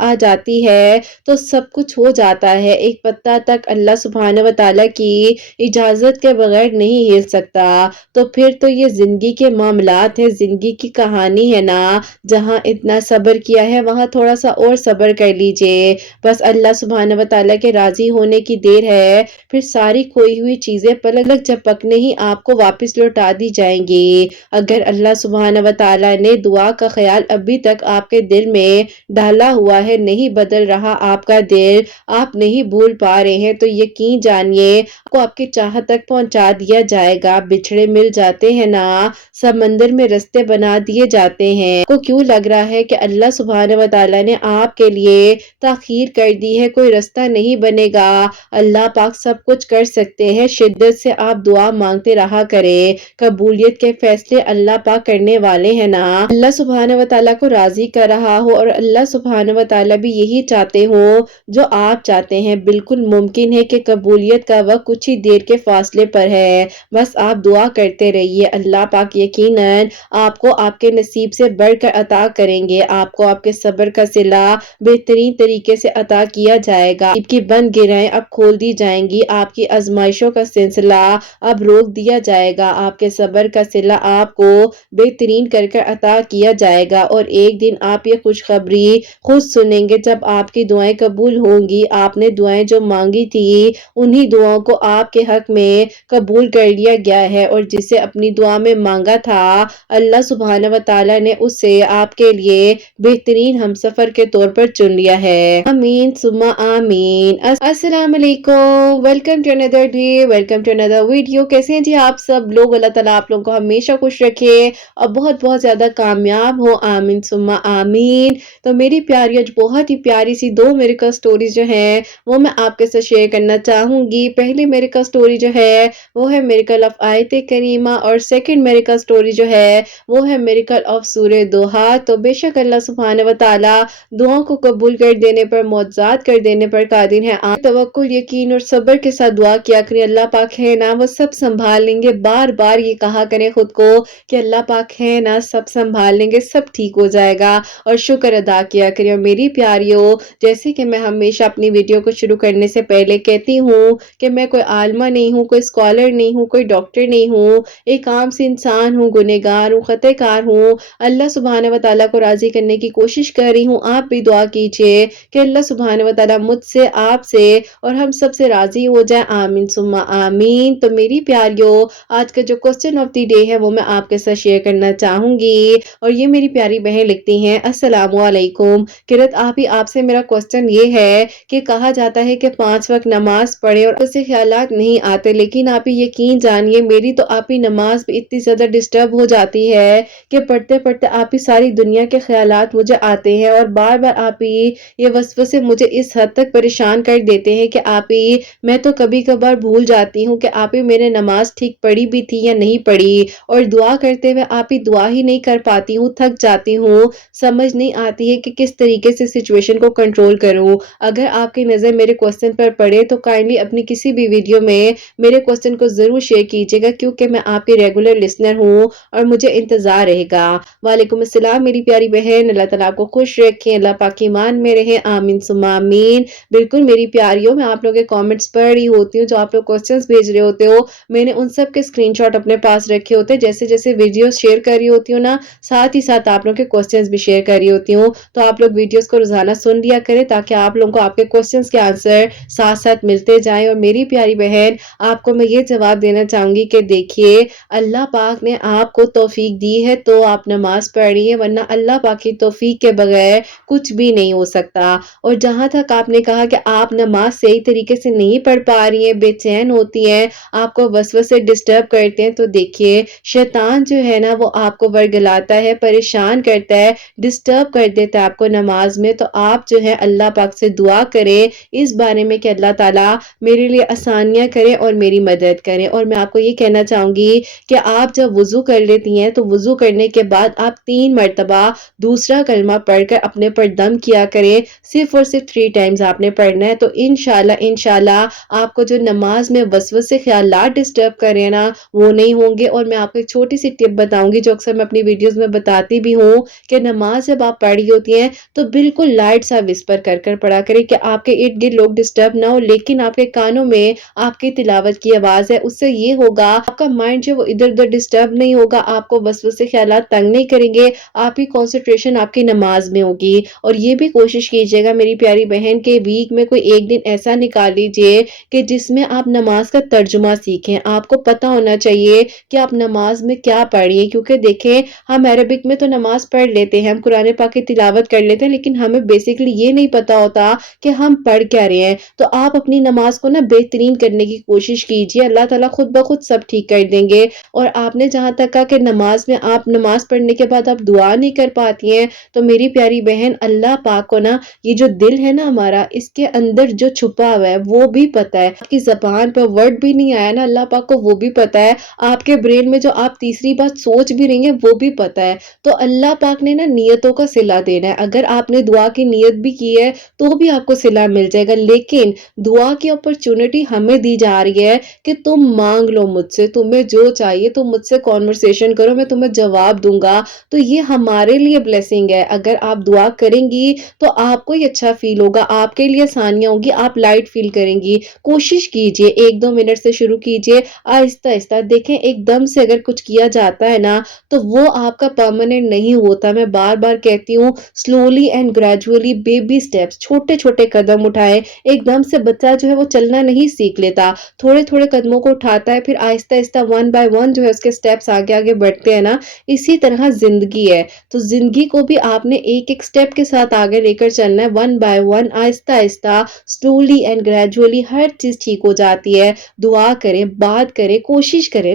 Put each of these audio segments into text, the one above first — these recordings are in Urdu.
آ جاتی ہے تو سب کچھ ہو جاتا ہے۔ ایک پتا تک اللہ سبحانہ و تعالیٰ کی اجازت کے بغیر نہیں ہل سکتا۔ تو پھر تو یہ زندگی کے معاملات ہیں، زندگی کی کہانی ہے نا، جہاں اتنا صبر کیا ہے وہاں تھوڑا سا اور صبر کر لیجئے۔ بس اللہ سبحانہ و تعالیٰ کے راضی ہونے کی دیر ہے، پھر ساری کھوئی ہوئی چیزیں پلک جھپکنے ہی آپ کو واپس لوٹا دی جائیں گی۔ اگر اللہ سبحانہ و تعالیٰ نے دعا کا خیال ابھی تک آپ کے دل میں ڈالا ہوا ہے، نہیں بدل رہا آپ کا دل، آپ نہیں بھول پا رہے ہیں، تو یقین جانیے آپ کو آپ کی چاہت تک پہنچا دیا جائے گا۔ بچھڑے مل جاتے ہیں نا، سمندر میں رستے بنا دیے جاتے ہیں۔ کو کیوں لگ رہا ہے کہ اللہ سبحانہ و تعالیٰ نے آپ کے لیے تاخیر کر دی ہے، کوئی رستہ نہیں بنے گا؟ اللہ پاک سب کچھ کر سکتے ہیں، شدت سے آپ دعا مانگتے رہا کریں، قبولیت کے فیصلے اللہ پاک کرنے والے ہیں نا۔ اللہ سبحانہ و تعالیٰ کو راضی کر رہا ہو اور اللہ سبحانہ و تعالیٰ بھی یہی چاہتے ہو جو آپ چاہتے ہیں، بالکل ممکن ہے کہ قبولیت کا وقت کچھ ہی دیر کے فاصلے پر ہے۔ بس آپ دعا کرتے رہیے، اللہ پاک یقیناً آپ کو آپ کے نصیب سے بڑھ کر عطا کریں گے، آپ کو آپ کے صبر کا صلہ بہترین طریقے سے عطا کیا جائے گا۔ آپ کی بند گرہیں اب کھول دی جائیں گی، آپ کی آزمائشوں کا سلسلہ اب روک دیا جائے گا، آپ کے صبر کا صلہ آپ کو بہترین کر کر عطا کیا جائے گا، اور ایک دن آپ یہ خوشخبری خود سنیں گے جب آپ کی دعائیں قبول ہوں گی۔ آپ نے دعائیں جو مانگی تھی انہی دعاؤں کو آپ کے حق میں قبول کر لیا گیا ہے، اور جسے اپنی دعا میں مانگا تھا اللہ سبحانہ و تعالیٰ نے اسے آپ کے لیے بہترین ہمسفر کے طور پر چن لیا ہے۔ آمین ثم آمین۔ السلام علیکم، welcome to another day, welcome to another video. کیسے ہیں جی آپ سب لوگ؟ اللہ تعالیٰ آپ لوگوں کو ہمیشہ خوش رکھے اور بہت بہت زیادہ کامیاب ہو، آمین ثم آمین۔ تو میری پیاری آج بہت ہی پیاری سی دو میریکل سٹوریز جو ہیں وہ میں آپ کے ساتھ شیئر کرنا چاہوں گی۔ پہلی میریکل سٹوری جو ہے وہ ہے میریکل آف آیت کریمہ، اور سیکنڈ میریکل سٹوری جو ہے وہ ہے میریکل آف سورہ دوحہ۔ تو بے شک اللہ سبحانہ و تعالیٰ دعاؤں کو قبول کر دینے پر، معجزات کر دینے پر قادر ہے۔ آپ توکل، یقین اور صبر کے ساتھ دعا کیا کریں، اللہ پاک ہے نا وہ سب سنبھال لیں گے۔ بار بار یہ کہا کریں خود کو کہ اللہ پاک ہے نا سب سنبھال لیں گے، سب ٹھیک ہو جائے گا، اور شکر ادا کیا کریں۔ اور میری پیاریوں، جیسے کہ میں ہمیشہ اپنی ویڈیو کو شروع کرنے سے پہلے کہتی ہوں کہ میں کوئی عالمہ نہیں ہوں، کوئی اسکالر نہیں ہوں، کوئی ڈاکٹر نہیں ہوں، ایک عام سے انسان ہوں، گنہگار ہوں، خطا کار ہوں، اللہ سبحانہ و تعالیٰ کو راضی کرنے کی کوشش کر رہی ہوں۔ آپ بھی دعا کیجئے کہ اللہ سبحانہ و تعالیٰ مجھ سے، آپ سے اور ہم سب سے راضی ہو جائے، آمین ثم آمین۔ تو میری پیاریوں، آج کا جو کوسچن آف دی ڈے ہے وہ میں آپ کے ساتھ شیئر کرنا چاہوں گی، اور یہ میری پیاری بہن لکھتی ہیں، السلام علیکم قرت آپ سے میرا کوسچن یہ ہے کہ کہا جاتا ہے کہ 5 وقت نماز پڑھے اور اسے خیالات نہیں آتے، لیکن آپ یقین جانیے میری تو آپ ہی نماز بھی اتنی زیادہ ڈسٹرب ہو جاتی ہے کہ پڑھتے پڑھتے آپ ہی ساری دنیا کے خیالات مجھے آتے ہیں، اور بار بار آپ ہی یہ وسوسے مجھے اس حد تک پریشان کر دیتے ہیں کہ آپ ہی میں تو کبھی کبھار بھول جاتی ہوں کہ آپ ہی میرے نماز ٹھیک پڑھی بھی تھی یا نہیں پڑھی، اور دعا کرتے ہوئے آپ ہی دعا ہی نہیں کر پاتی ہوں، تھک جاتی ہوں، سمجھ نہیں آتی ہے کہ کس طریقے سے سچویشن کو کنٹرول کروں۔ اگر آپ کی نظر میرے کوسچن پر پڑے تو کائنڈلی اپنی کسی بھی ویڈیو میں میرے کوسچن کو ضرور شیئر کیجئے گا، کیونکہ میں آپ کی ریگولر لسنر ہوں اور مجھے انتظار رہے گا۔ وعلیکم السلام میری پیاری بہن، اللہ تعالیٰ آپ کو خوش رکھیں، اللہ پاک کی ایمان میں رہے، آمین ثم آمین۔ بالکل میری پیاریوں، میں آپ لوگوں کے کامنٹس پڑھ رہی ہوتی ہوں، جو آپ لوگ کوسچنز بھیج رہے ہوتے ہو، میں نے ان سب کے اسکرین شاٹ اپنے پاس رکھے ہوتے ہیں، جیسے جیسے ویڈیوز شیئر کر رہی ہوتی ہوں نا، ساتھ ہی ساتھ آپ لوگوں کے کوسچنز بھی شیئر کر رہی ہوتی ہوں، تو آپ لوگ ویڈیوز کو روزانہ سن لیا کریں تاکہ آپ لوگوں کو آپ کے کوسچنز کے آنسر ساتھ ساتھ ملتے جائیں۔ اور میری پیاری بہن، آپ کو میں یہ جواب دینا چاہوں گی کہ دیکھیے اللہ پاک نے آپ کو توفیق دی ہے تو آپ نماز پڑھ رہی ہیں، ورنہ اللہ پاک کی توفیق کے بغیر کچھ بھی نہیں ہو سکتا۔ اور جہاں تک آپ نے کہا کہ آپ نماز صحیح طریقے سے نہیں پڑھ پا رہی ہیں، بے چین ہوتی ہیں، آپ کو وسوسے ڈسٹرب کرتے ہیں، تو دیکھیے شیطان جو ہے نا وہ آپ کو ورگلاتا ہے، پریشان کرتا ہے، ڈسٹرب کر دیتا ہے آپ کو نماز میں۔ تو آپ جو ہے اللہ پاک سے دعا کریں اس بارے میں کہ اللہ تعالیٰ میرے لیے آسانیاں کریں اور میری مدد کریں۔ اور میں آپ کو یہ کہنا چاہوں گی کہ آپ جب وضو کر لیتی ہیں تو وضو کرنے کے بعد آپ 3 مرتبہ دوسرا کلمہ پڑھ کر اپنے پر دم کیا کریں، صرف اور صرف 3 ٹائمز آپ نے پڑھنا ہے، تو انشاءاللہ آپ کو جو نماز میں وسوسے خیالات ڈسٹرب کر رہے ہیں نا وہ نہیں ہوں گے۔ اور میں آپ کو ایک چھوٹی سی ٹپ بتاؤں گی جو اکثر میں اپنی ویڈیوز میں بتاتی بھی ہوں کہ نماز جب آپ پڑھ پڑھی ہوتی ہیں تو بالکل لائٹ سا وسپر کر کر پڑھا کریں کہ آپ کے ارد گرد لوگ ڈسٹرب نہ ہو، لیکن آپ کے کانوں میں آپ کی تلاوت کی آواز ہے، اس سے یہ ہوگا آپ کا مائنڈ جو وہ ادھر ادھر ڈسٹرب نہیں ہوگا، آپ کو وسوسے خیالات تنگ نہیں کریں گے، آپ کی کنسنٹریشن آپ کی نماز میں ہوگی۔ اور یہ بھی کوشش کیجیے گا میری پیاری بہن کے ویک میں کوئی ایک دن ایسا نکال لیجیے کہ جس میں آپ نماز کا ترجمہ سیکھیں، آپ کو پتہ ہونا چاہیے کہ آپ نماز میں کیا پڑھیے، کیونکہ دیکھیں ہم عربک میں تو نماز پڑھ لیتے ہیں، ہم قرآن پاک کی تلاوت کر لیتے ہیں، لیکن ہمیں بیسیکلی یہ نہیں پتا ہوتا کہ ہم پڑھ کیا رہے ہیں۔ تو آپ اپنی نماز کو نا بہترین کرنے کی کوشش کیجیے، اللہ تعالیٰ خود بخود سب ٹھیک کر دیں گے۔ اور آپ نے جہاں تک کہا کہ نماز میں آپ نماز پڑھنے کے بعد آپ دعا نہیں کر پاتی ہیں، تو میری پیاری بہن اللہ پاک کو نا یہ جو دل ہے نا ہمارا، اس کے اندر جو چھپا ہوا ہے وہ بھی پتا ہے، آپ کی زبان پر ورڈ بھی نہیں آیا نا، اللہ پاک کو وہ بھی پتا ہے، آپ کے برین میں جو آپ تیسری بات سوچ بھی رہی ہیں وہ بھی پتا ہے۔ تو اللہ پاک نے نا نیتوں کا صلہ دینا ہے، اگر آپ نے دعا کی نیت بھی کی ہے تو بھی آپ کو صلہ مل جائے گا، لیکن دعا کی اپرچونٹی ہمیں دی جا رہی ہے کہ تم مانگ لو مجھ سے، تمہیں جو چاہیے تم مجھ سے کانورسیشن کرو، میں تمہیں جواب دوں گا۔ تو یہ ہمارے لیے بلیسنگ ہے، اگر آپ دعا کریں گی تو آپ کو ہی اچھا فیل ہوگا، آپ کے لیے آسانیاں ہوگی، آپ لائٹ فیل کریں گی۔ کوشش کیجئے 1-2 منٹ سے شروع کیجئے، آہستہ آہستہ دیکھیں ایک دم سے اگر کچھ کیا جاتا ہے نا تو وہ آپ کا پرماننٹ نہیں ہوتا۔ میں بار بار کہتی ہوں slowly and gradually, baby steps, چھوٹے چھوٹے قدم اٹھائیں، ایک دم سے بچہ جو ہے وہ چلنا نہیں سیکھ لیتا، تھوڑے تھوڑے قدموں کو اٹھاتا ہے، پھر آہستہ آہستہ 1 by 1 جو ہے اس کے سٹیپس آگے آگے بڑھتے ہیں نا، اسی طرح زندگی ہے، تو زندگی کو بھی آپ نے ایک ایک سٹیپ کے ساتھ آگے لے کر چلنا ہے، 1 by 1 آہستہ آہستہ سلولی اینڈ گریجولی ہر چیز ٹھیک ہو جاتی ہے۔ دعا کریں، بات کریں، کوشش کریں،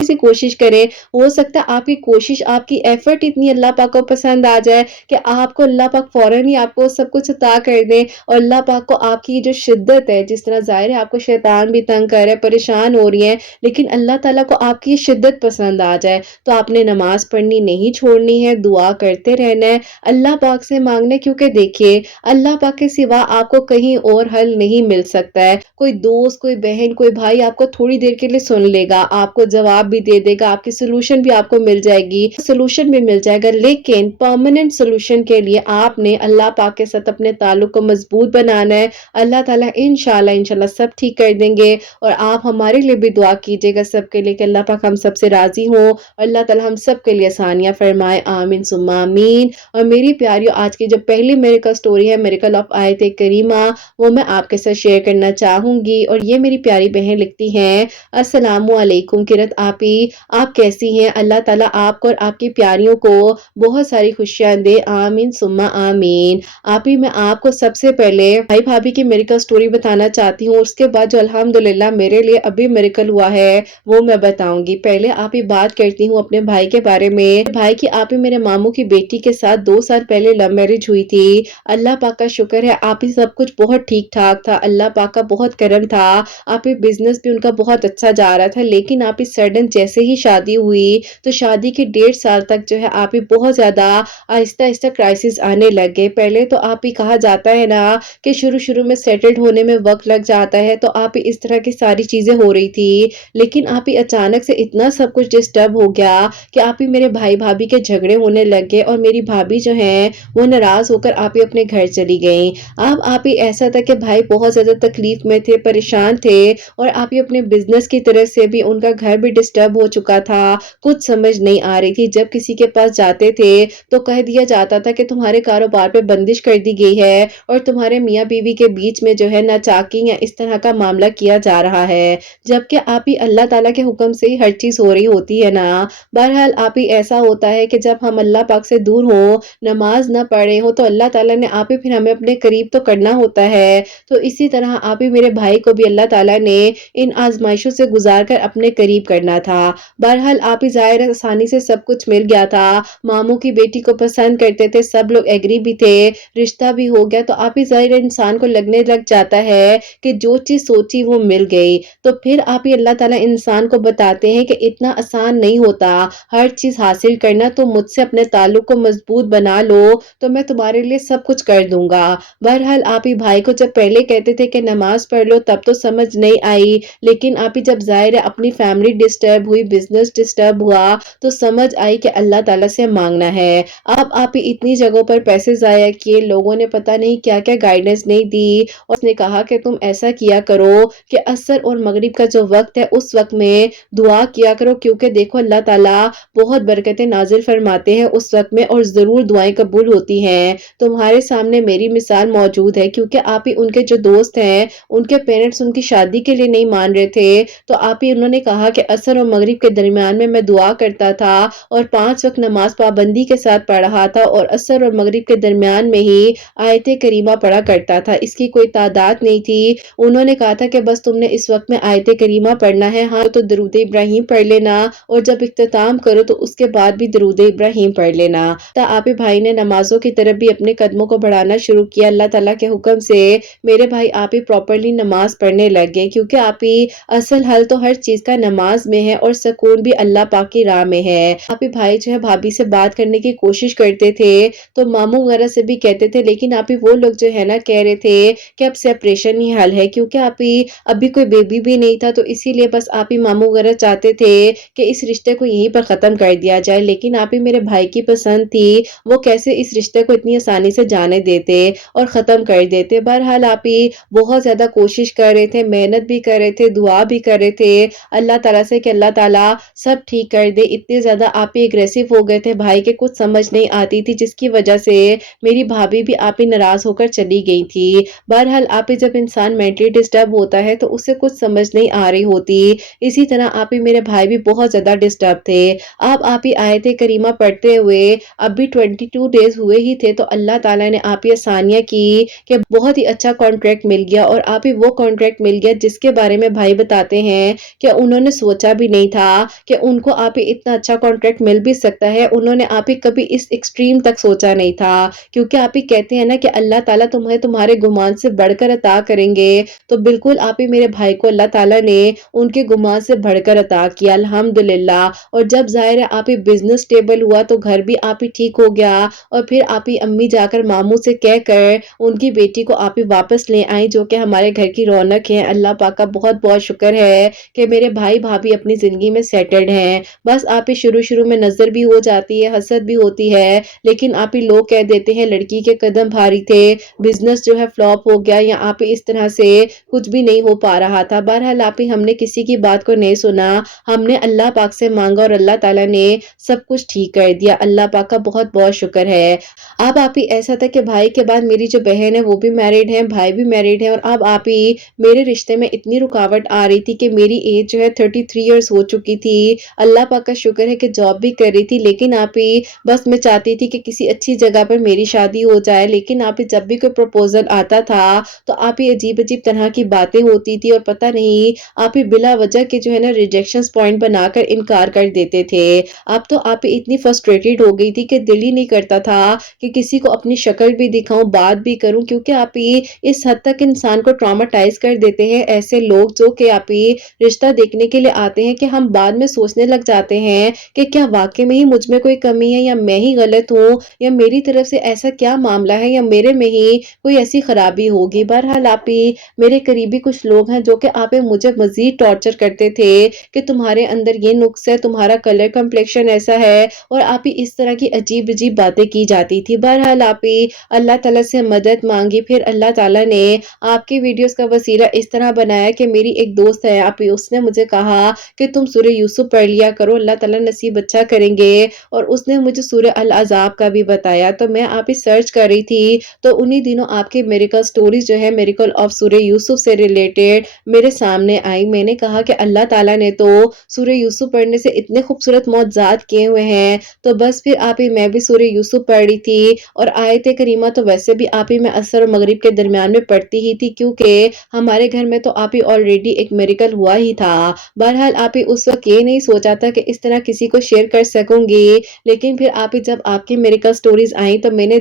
ہو سکتا ہے آپ کی کوشش، آپ کی ایفرٹ اتنی اللہ پاک کو پسند آ جائے کہ آپ کو اللہ پاک فوراً ہی آپ کو سب کچھ عطا کر دے، اور اللہ پاک کو آپ کی جو شدت ہے، جس طرح ظاہر ہے آپ کو شیطان بھی تنگ کر رہا ہے، پریشان ہو رہی ہے، لیکن اللہ تعالیٰ کو آپ کی شدت پسند آ جائے تو آپ نے نماز پڑھنی نہیں چھوڑنی ہے، دعا کرتے رہنا ہے، اللہ پاک سے مانگنا ہے، کیونکہ دیکھیے اللہ پاک کے سوا آپ کو کہیں اور حل نہیں مل سکتا ہے۔ کوئی دوست، کوئی بہن، کوئی بھائی آپ کو تھوڑی دیر کے لیے سن لے گا، آپ کو جواب بھی دے دے گا، آپ کی سلوشن بھی آپ کو مل جائے گا، لیکن پرماننٹ سلوشن کے لیے آپ نے اللہ پاک کے ساتھ اپنے تعلق کو مضبوط بنانا ہے۔ اللہ تعالیٰ انشاءاللہ سب ٹھیک کر دیں گے، اور آپ ہمارے لیے بھی دعا کیجیے گا سب کے لیے کہ اللہ پاک ہم سب سے راضی ہوں، اور اللہ تعالیٰ ہم سب کے لیے آسانیاں فرمائے، آمین ثم آمین۔ اور میری پیاریوں، آج کی جو پہلی میریکل سٹوری ہے، میریکل آف آیت کریمہ، وہ میں آپ کے ساتھ شیئر کرنا چاہوں گی، اور یہ میری پیاری بہن لکھتی ہیں، السلام علیکم قرت آپی، آپ کیسی ہیں؟ اللہ تعالیٰ آپ کو اور آپ کی پیاریوں کو بہت ساری خوشیاں دے، آمین ثم آمین۔ آپی میں آپ کو سب سے پہلے بھائی بھابھی کی میریکل سٹوری بتانا چاہتی ہوں، اس کے بعد جو الحمدللہ میرے لیے ابھی میریکل ہوا ہے وہ میں بتاؤں گی۔ پہلے آپی بات کرتی ہوں اپنے بھائی کے بارے میں۔ بھائی کی آپی میرے ماموں کی بیٹی کے ساتھ 2 سال پہلے لو میرج ہوئی تھی، اللہ پاک کا شکر ہے آپی سب کچھ بہت ٹھیک ٹھاک تھا، اللہ پاک کا بہت کرم تھا، آپی بزنس بھی ان کا بہت اچھا جا رہا تھا، لیکن آپی سڈن جیسے ہی شادی ہوئی تو شادی کے 1.5 سال تک جو ہے آپی بہت زیادہ آہستہ آہستہ کرائسس آنے لگ گئے۔ پہلے تو آپی کہا جاتا ہے نا کہ شروع میں سیٹلڈ ہونے میں وقت لگ جاتا ہے، تو آپی اس طرح کی ساری چیزیں ہو رہی تھی، لیکن آپی اچانک سے اتنا سب کچھ ڈسٹرب ہو گیا کہ آپی میرے بھائی بھابھی کے جھگڑے ہونے لگ گئے، اور میری بھابھی جو ہیں وہ ناراض ہو کر آپی اپنے گھر چلی گئیں۔ اب آپی ایسا تھا کہ بھائی بہت زیادہ تکلیف میں تھے، پریشان تھے، اور آپی اپنے بزنس کی طرف سے بھی ان کا گھر بھی ڈسٹرب ہو چکا تھا، کچھ سمجھ نہیں آ رہی تھی۔ جب کسی کے پاس جاتے تھے تو کہہ دیا جاتا تھا کہ تمہارے کاروبار پہ بندش کر دی گئی ہے، اور تمہارے میاں بیوی کے بیچ میں جو ہے ناچاکی یا اس طرح کا معاملہ کیا جا رہا ہے، جبکہ آپی اللہ تعالیٰ کے حکم سے ہی ہر چیز ہو رہی ہوتی ہے نا۔ بہرحال آپی ایسا ہوتا ہے کہ جب ہم اللہ پاک سے دور ہوں، نماز نہ پڑھے ہوں، تو اللہ تعالیٰ نے آپی پھر ہمیں اپنے قریب تو کرنا ہوتا ہے، تو اسی طرح آپی میرے بھائی کو بھی اللہ تعالیٰ نے ان آزمائشوں سے گزار کر اپنے قریب کرنا تھا۔ بہرحال آپی ظاہر آسانی سے سب کچھ مل گیا تھا، ماموں کی بیٹی کو پسند کرتے تھے، سب لوگ ایگری بھی تھے، رشتہ بھی ہو گیا، تو آپی ظاہر انسان کو لگنے لگ جاتا ہے کہ جو چیز سوچی وہ مل گئی، تو پھر آپی اللہ تعالیٰ انسان کو بتاتے ہیں کہ اتنا آسان نہیں ہوتا ہر چیز حاصل کرنا، تو مجھ سے اپنے تعلق کو مضبوط بنا لو تو میں تمہارے لیے سب کچھ کر دوں گا۔ بہرحال آپی بھائی کو جب پہلے کہتے تھے کہ نماز پڑھ لو تب تو سمجھ نہیں آئی، لیکن آپی جب ظاہر ہے اپنی فیملی ڈسٹرب ہوئی، بزنس ڈسٹرب ہوا، تو سمجھ آئی کہ اللہ تعالیٰ سے مانگنا ہے۔ اب آپی اتنی جگہ جگہوں پر پیسے ضائع کیے، لوگوں نے پتہ نہیں کیا کیا گائیڈنس نہیں دی، اور اس نے کہا کہ تم ایسا کیا کرو کہ عصر اور مغرب کا جو وقت ہے اس وقت میں دعا کیا کرو، کیونکہ دیکھو اللہ تعالیٰ بہت برکتیں نازل فرماتے ہیں اس وقت میں، اور ضرور دعائیں قبول ہوتی ہیں۔ تمہارے سامنے میری مثال موجود ہے، کیونکہ آپ ہی ان کے جو دوست ہیں ان کے پیرنٹس ان کی شادی کے لیے نہیں مان رہے تھے، تو آپ ہی انہوں نے کہا کہ عصر اور مغرب کے درمیان میں دعا کرتا تھا اور 5 وقت نماز پابندی کے ساتھ پڑھ رہا تھا، اور عصر اور مغرب کے درمیان میں ہی آیت کریمہ پڑھا کرتا تھا، اس کی کوئی تعداد نہیں تھی۔ انہوں نے کہا تھا کہ بس تم نے اس وقت میں آیت کریمہ پڑھنا ہے، ہاں تو درود ابراہیم پڑھ لینا، اور جب اختتام کرو تو اس کے بعد بھی درود ابراہیم پڑھ لینا۔ تو آپ بھائی نے نمازوں کی طرف بھی اپنے قدموں کو بڑھانا شروع کیا۔ اللہ تعالیٰ کے حکم سے میرے بھائی آپ ہی پراپرلی نماز پڑھنے لگ گئے، کیونکہ آپ ہی اصل حل تو ہر چیز کا نماز میں ہے، اور سکون بھی اللہ پاک کی راہ میں ہے۔ آپ ہی بھائی جو ہے بھابھی سے بات کرنے کی کوشش کرتے تھے تو ماموں وغیرہ سے بھی کہتے تھے، لیکن آپ ہی وہ لوگ جو ہے نا کہہ رہے تھے کہ اب سیپریشن ہی حل ہے، کیونکہ آپ ہی ابھی کوئی بیبی بھی نہیں تھا، تو اسی لیے بس آپ ہی ماموں وغیرہ چاہتے تھے کہ اس رشتے کو یہیں پر ختم کر دیا جائے، لیکن آپ ہی میرے بھائی کی پسند تھی، وہ کیسے اس رشتے کو اتنی آسانی سے جانے دیتے اور ختم کر دیتے۔ بہرحال آپ ہی بہت زیادہ کوشش کر رہے تھے، محنت بھی کر رہے تھے، دعا بھی کر رہے تھے اللہ تعالیٰ سے کہ اللہ تعالیٰ سب ٹھیک کر دے۔ اتنے زیادہ آپ ہی اگریسو ہو گئے تھے، بھائی کے کچھ سمجھ نہیں آتی تھی، جس کی وجہ سے میری بھابھی بھی آپ ہی ناراض ہو کر چلی گئی تھی۔ بہرحال آپ ہی جب انسان مینٹلی ڈسٹرب ہوتا ہے تو اسے کچھ سمجھ نہیں آ رہی ہوتی، اسی طرح آپ ہی میرے بھائی بھی بہت زیادہ ڈسٹرب تھے۔ آپ ہی آیت کریمہ پڑھتے ہوئے اب بھی 22 ڈیز ہوئے ہی تھے تو اللہ تعالیٰ نے آپ ہی آسانیاں کی کہ بہت ہی اچھا کانٹریکٹ مل گیا، اور آپ ہی وہ کانٹریکٹ مل گیا جس کے بارے میں بھائی بتاتے ہیں کہ انہوں نے سوچا بھی نہیں تھا کہ ان کو آپ ہی اتنا اچھا کانٹریکٹ مل بھی سکتا ہے، انہوں نے آپ ہی کبھی اس ایکسٹریم تک سوچا نہیں تھا، کیونکہ آپ ہی کہتے ہیں نا کہ اللہ تعالیٰ تمہیں تمہارے گمان سے بڑھ کر عطا کریں گے، تو بالکل آپ ہی میرے بھائی کو اللہ تعالیٰ نے ان کے گمان سے بڑھ کر عطا کیا الحمدللہ۔ اور جب ظاہر ہے آپ ہی بزنس اسٹیبل ہوا تو گھر بھی آپ ہی ٹھیک ہو گیا، اور پھر آپ ہی امی جا کر ماموں سے کہہ کر ان کی بیٹی کو آپ ہی واپس لے آئیں، جو کہ ہمارے گھر کی رونق ہے۔ اللہ پاک کا بہت بہت شکر ہے کہ میرے بھائی بھابھی اپنی زندگی میں سیٹلڈ ہیں۔ بس آپ ہی شروع میں نظر بھی ہو جاتی ہے، حسد بھی ہوتی ہے، لیکن آپ ہی لوگ کہہ دیتے ہیں لڑکی کے قدم بھاری تھے، بزنس جو ہے فلاپ ہو گیا، یا آپ ہی اس طرح سے کچھ بھی نہیں ہو پا رہا تھا۔ بہرحال آپ ہی ہم نے کسی کی بات کو نہیں سنا، ہم نے اللہ پاک سے مانگا اور اللہ تعالیٰ نے سب کچھ ٹھیک کر دیا۔ اللہ پاک کا بہت بہت شکر ہے۔ اب آپ ہی ایسا تھا کہ بھائی کے بعد میری جو بہن ہے وہ بھی میرڈ ہے، بھائی بھی میرڈ ہے، اور اب آپ ہی میرے رشتے میں اتنی رکاوٹ آ رہی تھی کہ میری ایج جو ہے 33 ایئرس ہو چکی تھی۔ اللہ پاک کا شکر ہے کہ جاب بھی کر رہی تھی، لیکن آپ ہی بس میں چاہتی تھی کہ کسی اچھی جگہ پر میری شادی ہو جائے، لیکن آپ ہی جب بھی کوئی پروپوزل آتا تھا تو آپ ہی عجیب عجیب طرح کی باتیں ہوتی تھی، اور پتہ نہیں آپ ہی بلا وجہ کے جو ہے نا ریجیکشنز پوائنٹ بنا کر انکار کر دیتے تھے۔ اب تو آپ ہی اتنی فرسٹریٹڈ ہو گئی تھی کہ دل ہی نہیں کرتا تھا کہ کسی کو اپنی شکل بھی دکھاؤں، بات بھی کروں، کیونکہ آپ ہی اس حد تک انسان کو ٹراماٹائز کر دیتے ہیں ایسے لوگ جو کہ آپ ہی رشتہ دیکھنے کے لیے آتے ہیں، کہ ہم بعد میں سوچنے لگ جاتے ہیں کہ کیا واقعی میں ہی مجھ میں کوئی کمی ہے، یا میں ہی غلط ہوں، یا میری طرف سے ایسا کیا معاملہ ہے، یا میرے میں ہی کوئی ایسی خرابی ہوگی۔ بہرحال آپ ہی میرے قریبی کچھ لوگ ہیں جو کہ آپ ہی مجھے مزید ٹارچر کرتے تھے کہ تمہارے اندر یہ نقص ہے، تمہارا کلر کمپلیکشن ایسا ہے، اور آپ ہی اس طرح کی عجیب عجیب باتیں کی جاتی تھی۔ بہرحال آپ ہی اللہ تعالیٰ سے مدد مانگی، پھر اللہ تعالیٰ نے آپ کی ویڈیوز کا وسیلہ اس طرح بنایا کہ میری ایک دوست ہے آپ ہی، اس نے مجھے کہا کہ تم سورہ یوسف پڑھ لیا کرو، اللہ تعالیٰ نصیب اچھا کریں گے، اور اس نے مجھے سورہ الاحزاب کا بھی بتایا۔ تو میں آپ ہی سرچ کر رہی تھی تو انہی دنوں آپ کی میریکل سٹوریز جو ہے میریکل آف سورہ یوسف سے ریلیٹڈ میرے سامنے آئی۔ میں نے کہا کہ اللہ تعالیٰ نے تو سورہ یوسف پڑھنے سے اتنے خوبصورت معجزات کیے ہوئے ہیں، تو بس پھر آپ ہی میں بھی سورہ یوسف پڑھ رہی تھی، اور آیت کریمہ تو ویسے بھی آپ ہی میں عصر اور مغرب کے درمیان میں پڑھتی ہی تھی، کیونکہ ہمارے گھر میں تو آپ ہی آلریڈی ایک میریکل ہوا ہی تھا۔ بہرحال آپ ہی اس وقت یہ نہیں سوچا تھا کہ اس طرح کسی کو شیئر کر سکوں گی، لیکن پھر آپ ہی جب آپ کی میریکل سٹوریز آئیں تو میں نے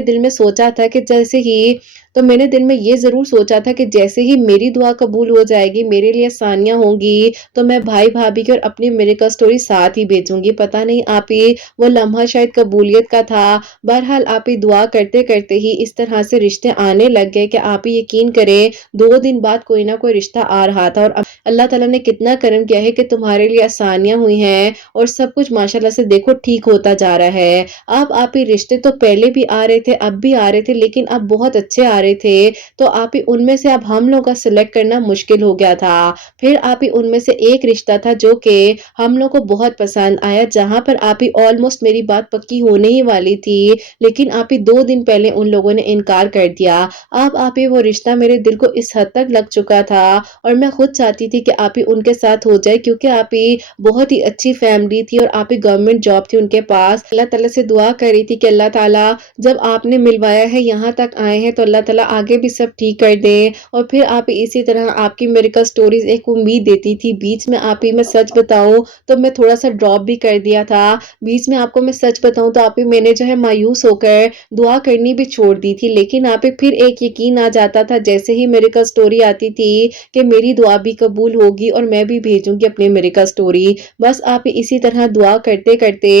دل میں سوچا تھا کہ جیسے ہی تو میں نے دل میں یہ ضرور سوچا تھا کہ جیسے ہی میری دعا قبول ہو جائے گی، میرے لیے آسانیاں ہوں گی، تو میں بھائی بھابھی کی اور اپنی میریکل سٹوری ساتھ ہی بھیجوں گی۔ پتہ نہیں آپ ہی وہ لمحہ شاید قبولیت کا تھا۔ بہرحال آپ ہی دعا کرتے کرتے ہی اس طرح سے رشتے آنے لگ گئے کہ آپ ہی یقین کریں 2 دن بعد کوئی نہ کوئی رشتہ آ رہا تھا، اور اللہ تعالیٰ نے کتنا کرم کیا ہے کہ تمہارے لیے آسانیاں ہوئی ہیں اور سب کچھ ماشاءاللہ سے دیکھو ٹھیک ہوتا جا رہا ہے۔ اب آپ ہی رشتے تو پہلے بھی آ رہے تھے، اب بھی آ رہے تھے، لیکن اب بہت اچھے آ رہے تھے، تو آپ ہی ان میں سے اب ہم لوگ کا سلیکٹ کرنا مشکل ہو گیا تھا۔ پھر آپ ہی ان میں سے ایک رشتہ تھا جو کہ ہم لوگ کو بہت پسند آیا، جہاں پر آپ ہی آلموسٹ میری بات پکی ہونے ہی والی تھی، لیکن آپ ہی 2 دن پہلے ان لوگوں نے انکار کر دیا۔ اب آپ ہی وہ رشتہ میرے دل کو اس حد تک لگ چکا تھا اور میں خود چاہتی تھی کہ آپ ہی ان کے ساتھ ہو جائے، کیونکہ آپ ہی بہت ہی اچھی فیملی تھی اور آپ ہی گورنمنٹ جاب تھی ان کے پاس۔ اللہ تعالیٰ سے دعا کر رہی تھی کہ اللہ تعالیٰ جب آپ نے ملوایا ہے، یہاں تک آئے ہیں، تو اللہ تعالیٰ آگے بھی سب ٹھیک کر دے۔ اور پھر آپ ہی اسی طرح آپ کی میریکل سٹوریز ایک امید دیتی تھی۔ بیچ میں آپ ہی میں سچ بتاؤں تو میں تھوڑا سا ڈراپ بھی کر دیا تھا، بیچ میں آپ کو میں سچ بتاؤں تو آپ ہی میں نے جو ہے مایوس ہو کر دعا کرنی بھی چھوڑ دی تھی، لیکن آپ ہی پھر ایک یقین آ جاتا تھا جیسے ہی میریکل سٹوری آتی تھی کہ میری دعا بھی قبول ہوگی اور میں بھی بھیجوں گی اپنی میریکل سٹوری۔ بس آپ ہی اسی طرح دعا کرتے کرتے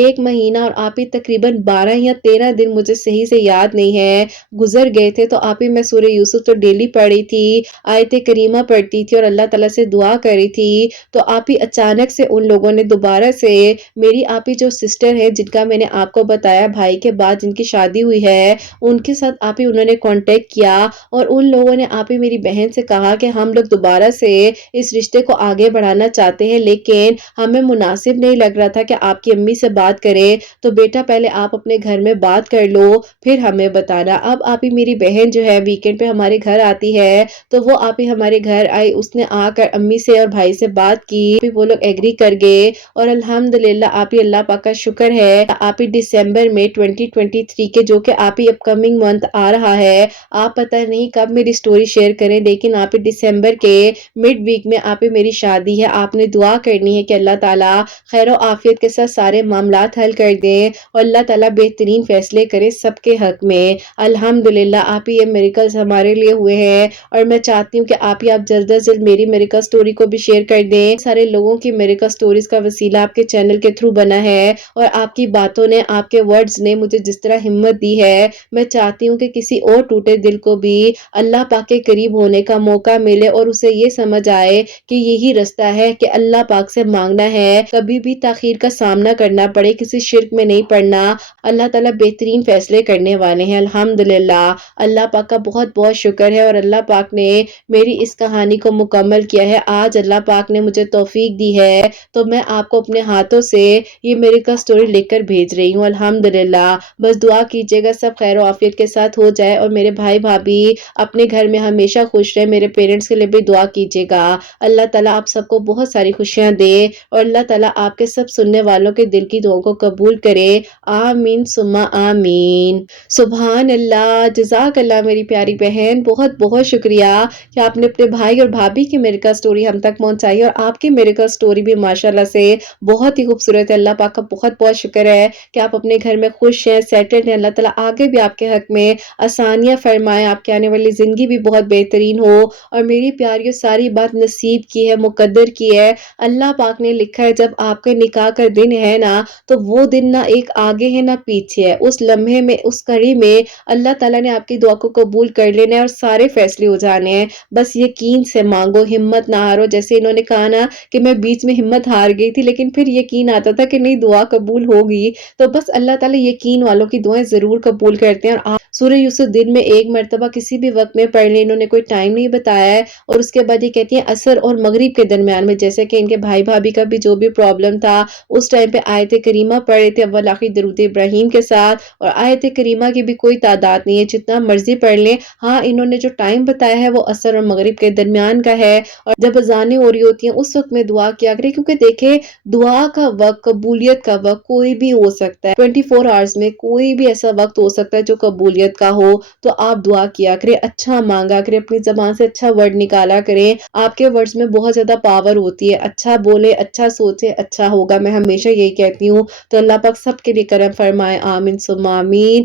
1 مہینہ اور آپ ہی تقریباً 12 یا 13 دن، مجھے صحیح سے یاد نہیں ہے، گزر گئے تھے۔ تو آپ ہی میں سورہ یوسف تو ڈیلی پڑھی تھی، آیت کریمہ پڑھتی تھی اور اللہ تعالیٰ سے دعا کری تھی، تو آپ ہی اچانک سے ان لوگوں نے دوبارہ سے میری آپ ہی جو سسٹر ہے جن کا میں نے آپ کو بتایا بھائی کے بعد جن کی شادی ہوئی ہے، ان کے ساتھ آپ ہی انہوں نے کانٹیکٹ کیا اور ان لوگوں نے آپ ہی میری بہن سے کہا کہ ہم لوگ دوبارہ سے اس رشتے کو آگے بڑھانا چاہتے ہیں، لیکن ہمیں مناسب نہیں لگ رہا تھا کہ آپ کی امی سے بات کریں، تو بیٹا پہلے آپ اپنے گھر میں بات کر لو پھر ہمیں بتانا۔ اب آپ ہی میری بہن جو ہے ویکنڈ پہ ہمارے گھر آتی ہے، تو وہ آپ ہی ہمارے گھر آئی، اس نے آ کر امی سے اور بھائی سے بات کی، پھر وہ لوگ ایگری کر گئے اور الحمدللہ آپ ہی اللہ پاک کا شکر ہے آپ ہی دسمبر میں 2023 کے، جو کہ آپ ہی اپ کمنگ منتھ آ رہا ہے، آپ پتہ نہیں کب میری سٹوری شیئر کریں، لیکن آپ ہی دسمبر کے مڈ ویک میں آپ ہی میری شادی ہے۔ آپ نے دعا کرنی ہے کہ اللہ تعالیٰ خیر و عافیت کے ساتھ سارے معاملات حل کر دیں اور اللہ تعالیٰ بہترین فیصلے کرے سب کے حق میں۔ الحمدللہ آپ ہی یہ میریکلز ہمارے لیے ہوئے ہیں اور میں چاہتی ہوں کہ آپ ہی آپ جلد از جلد میری میریکل سٹوری کو بھی شیئر کر دیں۔ سارے لوگوں کی میریکل سٹوریز کا وسیلہ آپ کے چینل کے تھرو بنا ہے اور آپ کی باتوں نے، آپ کے ورڈز نے مجھے جس طرح ہمت دی ہے، میں چاہتی ہوں کہ کسی اور ٹوٹے دل کو بھی اللہ پاک کے قریب ہونے کا موقع ملے اور اسے یہ سمجھ آئے کہ یہی رستہ ہے کہ اللہ پاک سے مانگنا ہے، کبھی بھی تاخیر کا سامنا کرنا پڑے، کسی شرک میں نہیں پڑنا، اللہ تعالیٰ بہترین فیصلے کرنے والے ہیں۔ الحمدللہ اللہ پاک کا بہت بہت شکر ہے اور اللہ پاک نے میری اس کہانی کو مکمل کیا ہے۔ آج اللہ پاک نے مجھے توفیق دی ہے تو میں آپ کو اپنے ہاتھوں سے یہ میریکل سٹوری لکھ کر بھیج رہی ہوں۔ الحمدللہ بس دعا کیجیے گا سب خیر و عافیت کے ساتھ ہو جائے اور میرے بھائی بھابھی اپنے گھر میں ہمیشہ خوش رہے، میرے پیرنٹس کے لیے بھی دعا کیجیے گا، اللہ تعالیٰ آپ سب کو بہت ساری خوشیاں دے اور اللہ تعالیٰ آپ کے سب سننے والوں کے دل کی دعاؤں کو قبول کرے، آمین ثم آمین۔ سبحان اللہ، جزاک اللہ میری پیاری بہن، بہت بہت شکریہ کہ آپ نے اپنے بھائی اور بھابھی کی میریکل سٹوری ہم تک پہنچائی اور آپ کی میریکل سٹوری بھی ماشاءاللہ سے بہت ہی خوبصورت ہے۔ اللہ پاک کا بہت بہت شکر ہے کہ آپ اپنے گھر میں خوش ہیں، سیٹلڈ ہیں، اللہ تعالیٰ آگے بھی آپ کے حق میں آسانیاں فرمائے، آپ کی آنے والی زندگی بھی بہت بہترین ہو۔ اور میری پیاریوں، ساری بات نصیب کی ہے، مقدر کی ہے، اللہ پاک نے لکھا ہے، جب آپ کے نکاح کا دن ہے نا تو وہ دن نہ ایک آگے ہے نہ پیچھے ہے، اس لمحے میں، اس گھڑی میں اللہ تعالیٰ نے آپ کی دعا کو قبول کر لینا ہے اور سارے فیصلے ہو جانے ہیں۔ بس یقین سے مانگو، ہمت نہ ہارو، جیسے انہوں نے کہا نا کہ میں بیچ میں ہمت ہار گئی تھی لیکن پھر یقین آتا تھا کہ نہیں دعا قبول ہوگی، تو بس اللہ تعالیٰ یقین والوں کی دعائیں ضرور قبول کرتے ہیں۔ اور سورہ یوسف دن میں ایک مرتبہ کسی بھی وقت میں پڑھ لیں، انہوں نے کوئی ٹائم نہیں بتایا ہے، اور اس کے بعد یہ کہتی ہیں عصر اور مغرب کے درمیان میں، جیسے کہ ان کے بھائی بھابھی کا بھی جو بھی پرابلم تھا اس ٹائم پہ آیت کریمہ پڑھے تھے اول آخر درود ابراہیم کے ساتھ، اور آیت کریمہ کی بھی کوئی تعداد نہیں ہے، جتنا مرضی پڑھ لیں۔ ہاں انہوں نے جو ٹائم بتایا ہے وہ عصر اور مغرب کے درمیان کا ہے، اور جب اذانیں ہو رہی ہوتی ہیں اس وقت میں دعا کیا کریں، کیونکہ دیکھیں دعا کا وقت، قبولیت کا وقت کوئی بھی ہو سکتا ہے، 24 آورز میں کوئی بھی ایسا وقت ہو سکتا ہے جو قبولیت کا ہو، تو آپ دعا کیا کریں، اچھا مانگا کریں، اپنی زبان سے اچھا ورڈ نکالا کریں، آپ کے ورڈز میں بہت زیادہ پاور ہوتی ہے، اچھا بولے، اچھا سوچے، اچھا ہوگا، میں ہمیشہ یہی کہتی ہوں۔ تو اللہ پاک سب کے لیے کرم فرمائے، آمین ثم آمین۔